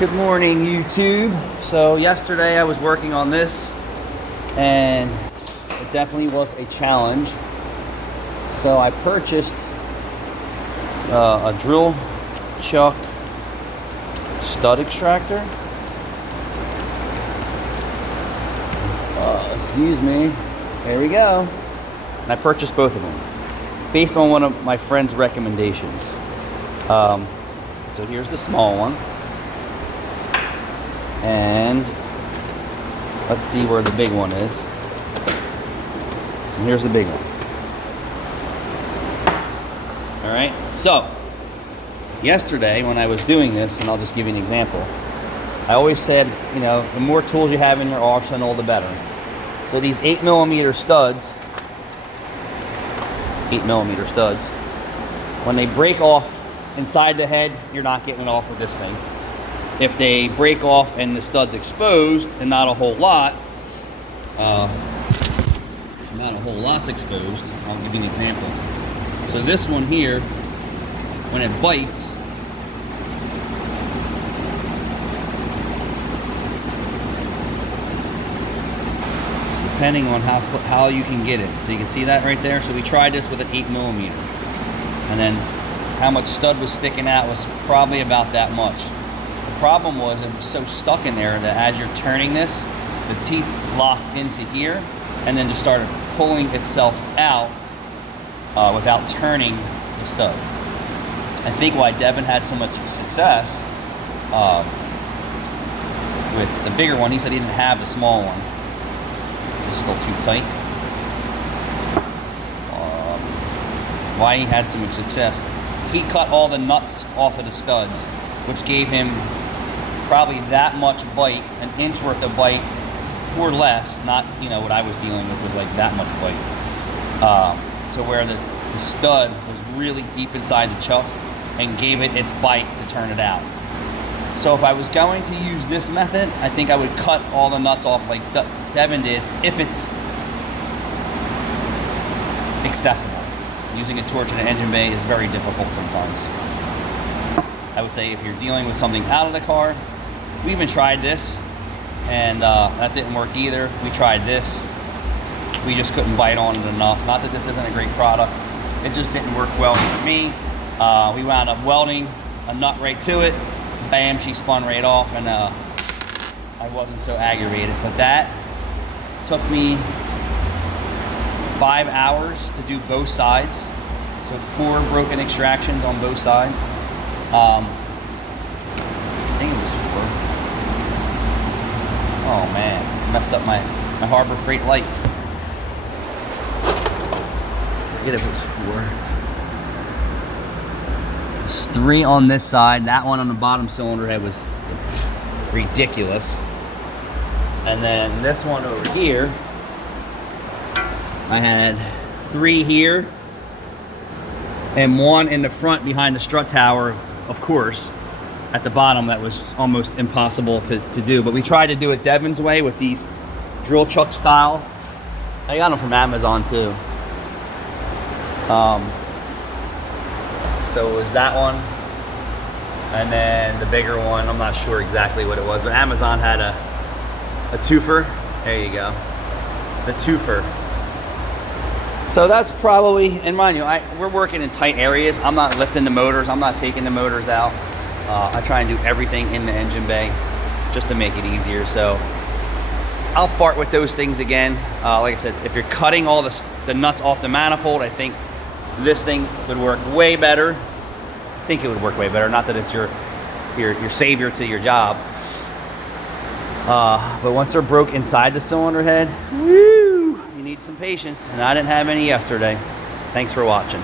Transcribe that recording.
Good morning, YouTube. So yesterday I was working on this and it definitely was a challenge. So I purchased a drill chuck stud extractor. Excuse me. There we go. And I purchased both of them based on one of my friend's recommendations. So here's the small one. And let's see where the big one is. And here's the big one. All right. So yesterday when I was doing this, and I'll just give you an example, I always said, you know, the more tools you have in your arsenal, the better. So these 8mm studs, when they break off inside the head, you're not getting it off with this thing. If they break off and the stud's exposed and not a whole lot's exposed, I'll give you an example. So this one here, when it bites, so depending on how you can get it. So you can see that right there. So we tried this with an 8mm, and then how much stud was sticking out was probably about that much. The problem was it was so stuck in there that as you're turning this, the teeth locked into here and then just started pulling itself out without turning the stud. I think why Devin had so much success with the bigger one, he said he didn't have the small one. It's still too tight. Why he had so much success, he cut all the nuts off of the studs, which gave him probably that much bite, an inch worth of bite or less. Not, you know, what I was dealing with was like that much bite. So where the stud was really deep inside the chuck and gave it its bite to turn it out. So if I was going to use this method, I think I would cut all the nuts off like Devin did, if it's accessible. Using a torch in an engine bay is very difficult sometimes. I would say if you're dealing with something out of the car, we even tried this, and that didn't work either. We tried this. We just couldn't bite on it enough. Not that this isn't a great product. It just didn't work well for me. We wound up welding a nut right to it. Bam, she spun right off, and I wasn't so aggravated. But that took me 5 hours to do both sides. So 4 broken extractions on both sides. I think it was 4. Oh man, messed up my Harbor Freight lights. I forget if it was 4. There's 3 on this side. That one on the bottom cylinder head was ridiculous. And then this one over here, I had 3 here and 1 in the front behind the strut tower, of course, at the bottom. That was almost impossible to do, but we tried to do it Devin's way with these drill chuck style. I got them from Amazon too. So it was that one, and then the bigger one, I'm not sure exactly what it was, but Amazon had a twofer. There you go, the twofer. So that's probably, and mind you, we're working in tight areas. I'm not lifting the motors. I'm not taking the motors out. I try and do everything in the engine bay just to make it easier. So I'll fart with those things again. Like I said, if you're cutting all the nuts off the manifold, I think this thing would work way better. I think it would work way better. Not that it's your savior to your job. But once they're broke inside the cylinder head, woo! You need some patience, and I didn't have any yesterday. Thanks for watching.